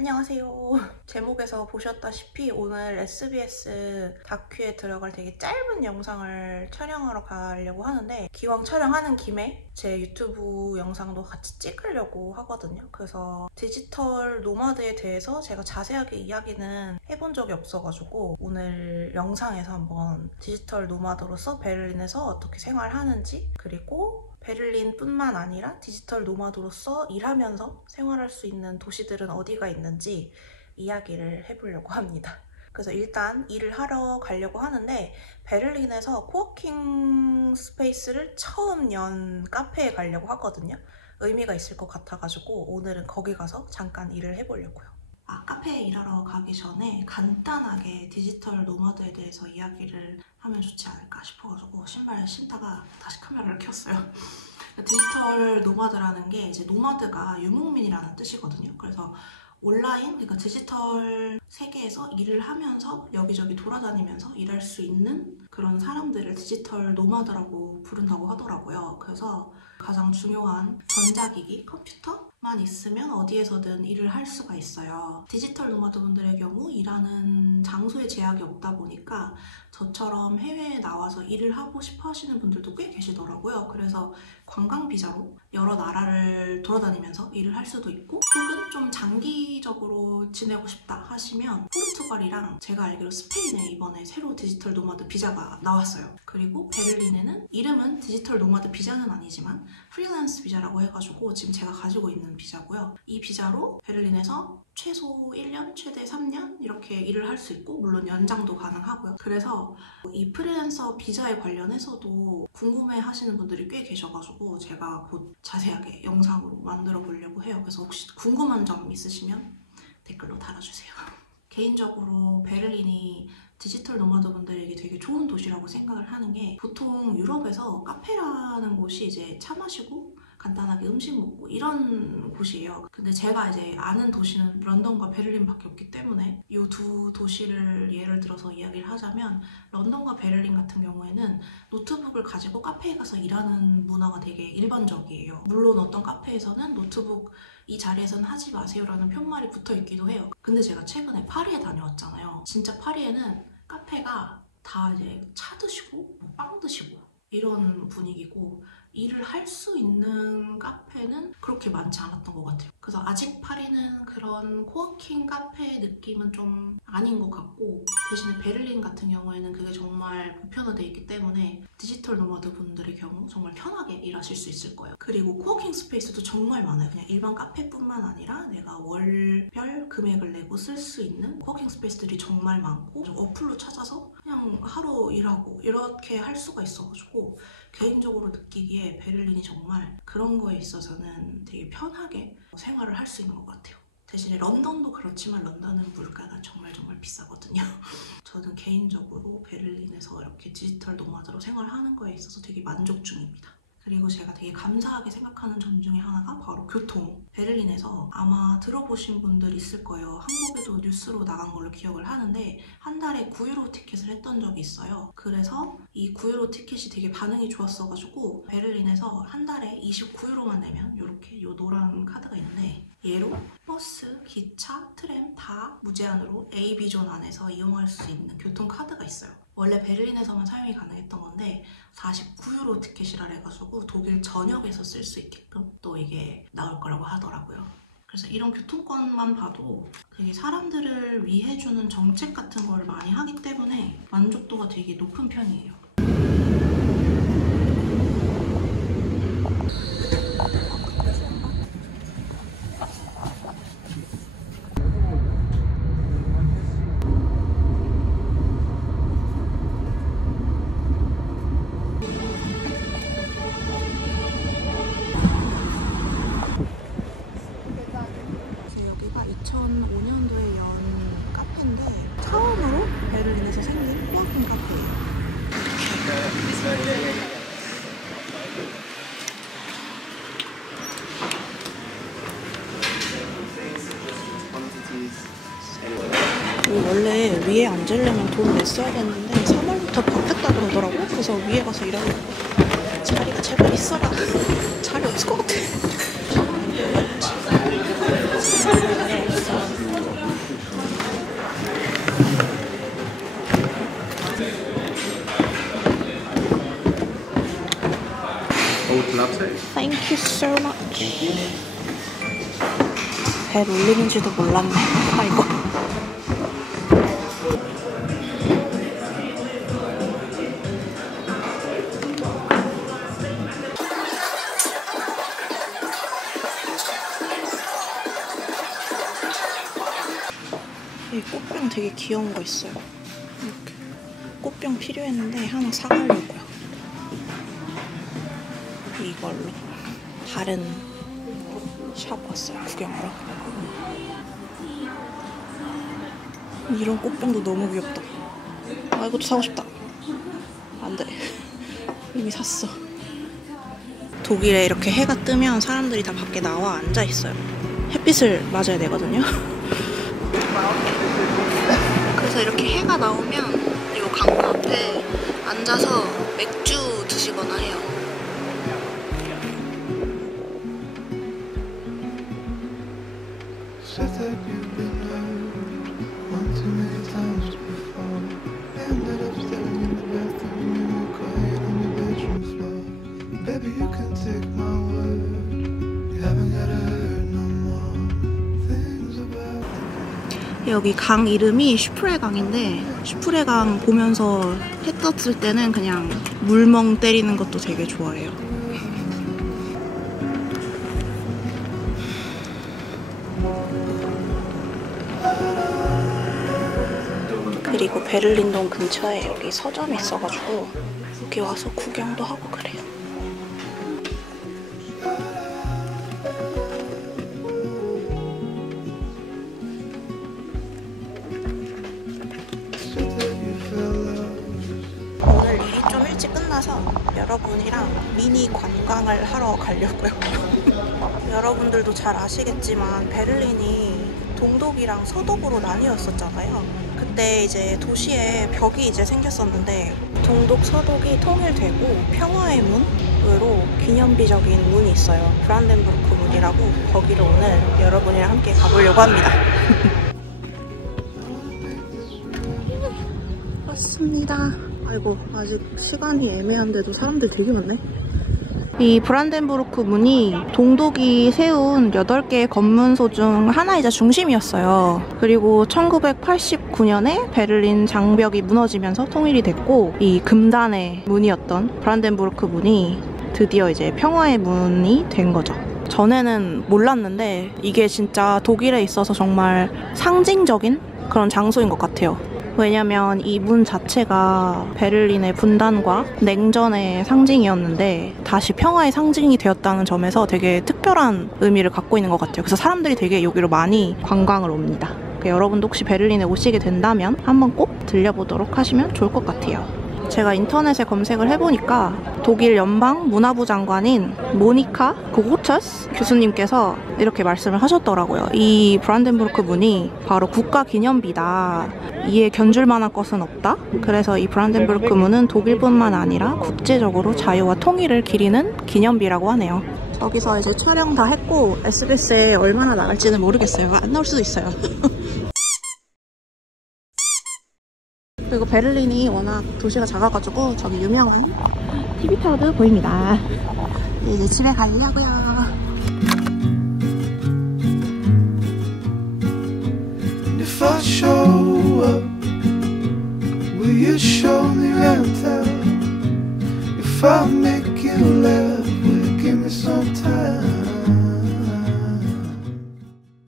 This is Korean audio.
안녕하세요. 제목에서 보셨다시피 오늘 SBS 다큐에 들어갈 되게 짧은 영상을 촬영하러 가려고 하는데, 기왕 촬영하는 김에 제 유튜브 영상도 같이 찍으려고 하거든요. 그래서 디지털 노마드에 대해서 제가 자세하게 이야기는 해본 적이 없어가지고 오늘 영상에서 한번 디지털 노마드로서 베를린에서 어떻게 생활하는지, 그리고 베를린뿐만 아니라 디지털 노마드로서 일하면서 생활할 수 있는 도시들은 어디가 있는지 이야기를 해보려고 합니다. 그래서 일단 일을 하러 가려고 하는데, 베를린에서 코워킹 스페이스를 처음 연 카페에 가려고 하거든요. 의미가 있을 것 같아가지고 오늘은 거기 가서 잠깐 일을 해보려고요. 카페에 일하러 가기 전에 간단하게 디지털 노마드에 대해서 이야기를 하면 좋지 않을까 싶어가지고 신발을 신다가 다시 카메라를 켰어요. 디지털 노마드라는 게 이제 노마드가 유목민이라는 뜻이거든요. 그래서 온라인, 그러니까 디지털 세계에서 일을 하면서 여기저기 돌아다니면서 일할 수 있는 그런 사람들을 디지털 노마드라고 부른다고 하더라고요. 그래서 가장 중요한 전자기기, 컴퓨터만 있으면 어디에서든 일을 할 수가 있어요. 디지털 노마드분들의 경우 일하는 장소에 제약이 없다 보니까 저처럼 해외에 나와서 일을 하고 싶어 하시는 분들도 꽤 계시더라고요. 그래서 관광 비자로 여러 나라를 돌아다니면서 일을 할 수도 있고, 혹은 좀 장기적으로 지내고 싶다 하시면 포르투갈이랑 제가 알기로 스페인에 이번에 새로 디지털 노마드 비자가 나왔어요. 그리고 베를린에는 이름은 디지털 노마드 비자는 아니지만 프리랜스 비자라고 해가지고 지금 제가 가지고 있는 비자고요. 이 비자로 베를린에서 최소 1년, 최대 3년 이렇게 일을 할 수 있고, 물론 연장도 가능하고요. 그래서 이 프리랜서 비자에 관련해서도 궁금해 하시는 분들이 꽤 계셔가지고 제가 곧 자세하게 영상으로 만들어 보려고 해요. 그래서 혹시 궁금한 점 있으시면 댓글로 달아주세요. 개인적으로 베를린이 디지털 노마드 분들에게 되게 좋은 도시라고 생각을 하는 게, 보통 유럽에서 카페라는 곳이 이제 차 마시고 간단하게 음식 먹고 이런 곳이에요. 근데 제가 이제 아는 도시는 런던과 베를린밖에 없기 때문에 이 두 도시를 예를 들어서 이야기를 하자면, 런던과 베를린 같은 경우에는 노트북을 가지고 카페에 가서 일하는 문화가 되게 일반적이에요. 물론 어떤 카페에서는 노트북 이 자리에서는 하지 마세요라는 편말이 붙어 있기도 해요. 근데 제가 최근에 파리에 다녀왔잖아요. 진짜 파리에는 카페가 다 이제 차 드시고 빵 드시고 이런 분위기고, 일을 할 수 있는 카페는 그렇게 많지 않았던 것 같아요. 그래서 아직 파리는 그런 코워킹 카페 느낌은 좀 아닌 것 같고, 대신에 베를린 같은 경우에는 그게 정말 보편화되어 있기 때문에 디지털 노마드 분들의 경우 정말 편하게 일하실 수 있을 거예요. 그리고 코워킹 스페이스도 정말 많아요. 그냥 일반 카페뿐만 아니라 내가 월별 금액을 내고 쓸 수 있는 코워킹 스페이스들이 정말 많고, 어플로 찾아서 그냥 하루 일하고 이렇게 할 수가 있어가지고 개인적으로 느끼기에 베를린이 정말 그런 거에 있어서는 되게 편하게 생활을 할 수 있는 것 같아요. 대신에 런던도 그렇지만 런던은 물가가 정말 비싸거든요. 저는 개인적으로 베를린에서 이렇게 디지털 노마드로 생활하는 거에 있어서 되게 만족 중입니다. 그리고 제가 되게 감사하게 생각하는 점 중에 하나가 바로 교통. 베를린에서 아마 들어보신 분들 있을 거예요. 한국에도 뉴스로 나간 걸로 기억을 하는데, 한 달에 9유로 티켓을 했던 적이 있어요. 그래서 이 9유로 티켓이 되게 반응이 좋았어가지고 베를린에서 한 달에 29유로만 내면 이렇게 요 노란 카드가 있는데, 얘로 버스, 기차, 트램 다 무제한으로 A, B존 안에서 이용할 수 있는 교통카드가 있어요. 원래 베를린에서만 사용이 가능했던 건데 49유로 티켓이라 해가지고 독일 전역에서 쓸 수 있게끔 또 이게 나올 거라고 하더라고요. 그래서 이런 교통권만 봐도 되게 사람들을 위해 주는 정책 같은 걸 많이 하기 때문에 만족도가 되게 높은 편이에요. 여기가 2005년도에 연 카페인데 처음으로 베를린에서 생긴 코워킹 카페예요. 원래 위에 앉으려면 돈 냈어야 됐는데 3월부터 바뀌었다 그러더라고. 그래서 위에 가서 일하려고. 자리가 제발 있어라. 자리 없을 것 같아. Thank you so much. 배 울리는지도 몰랐네. 아이고. 이 꽃병 되게 귀여운 거 있어요. 이렇게 꽃병 필요했는데 하나 사가려고요. 이걸로 다른 샵 왔어요. 구경하러. 이런 꽃병도 너무 귀엽다. 아, 이것도 사고 싶다. 안 돼. 이미 샀어. 독일에 이렇게 해가 뜨면 사람들이 다 밖에 나와 앉아 있어요. 햇빛을 맞아야 되거든요. 그래서 이렇게 해가 나오면 이 강가 앞에 앉아서 맥주 드시거나 해요. 여기 강 이름이 슈프레강인데 슈프레강 보면서 해 떴을 때는 그냥 물멍 때리는 것도 되게 좋아해요. 그리고 베를린동 근처에 여기 서점이 있어가지고 여기 와서 구경도 하고 그래요. 오늘 일이 좀 일찍 끝나서 여러분이랑 미니 관광을 하러 가려고요. 여러분들도 잘 아시겠지만 베를린이 동독이랑 서독으로 나뉘었었잖아요. 그때 이제 도시에 벽이 이제 생겼었는데 동독 서독이 통일되고 평화의 문으로 기념비적인 문이 있어요. 브란덴부르크 문이라고. 거기를 오늘 여러분이랑 함께 가보려고 합니다. 왔습니다. 아이고, 아직 시간이 애매한데도 사람들 되게 많네. 이 브란덴부르크 문이 동독이 세운 8개의 검문소 중 하나이자 중심이었어요. 그리고 1989년에 베를린 장벽이 무너지면서 통일이 됐고, 이 금단의 문이었던 브란덴부르크 문이 드디어 이제 평화의 문이 된 거죠. 전에는 몰랐는데 이게 진짜 독일에 있어서 정말 상징적인 그런 장소인 것 같아요. 왜냐면 이 문 자체가 베를린의 분단과 냉전의 상징이었는데 다시 평화의 상징이 되었다는 점에서 되게 특별한 의미를 갖고 있는 것 같아요. 그래서 사람들이 되게 여기로 많이 관광을 옵니다. 여러분도 혹시 베를린에 오시게 된다면 한번 꼭 들려보도록 하시면 좋을 것 같아요. 제가 인터넷에 검색을 해보니까 독일 연방문화부 장관인 모니카 고고처스 교수님께서 이렇게 말씀을 하셨더라고요. 이 브란덴부르크 문이 바로 국가기념비다. 이에 견줄 만한 것은 없다. 그래서 이 브란덴부르크 문은 독일뿐만 아니라 국제적으로 자유와 통일을 기리는 기념비라고 하네요. 저기서 이제 촬영 다 했고 SBS에 얼마나 나갈지는 모르겠어요. 안 나올 수도 있어요. 그리고 베를린이 워낙 도시가 작아가지고 저기 유명한 TV타워도 보입니다. 이제 집에 가려고요. If I show up, will you show me and tell? If I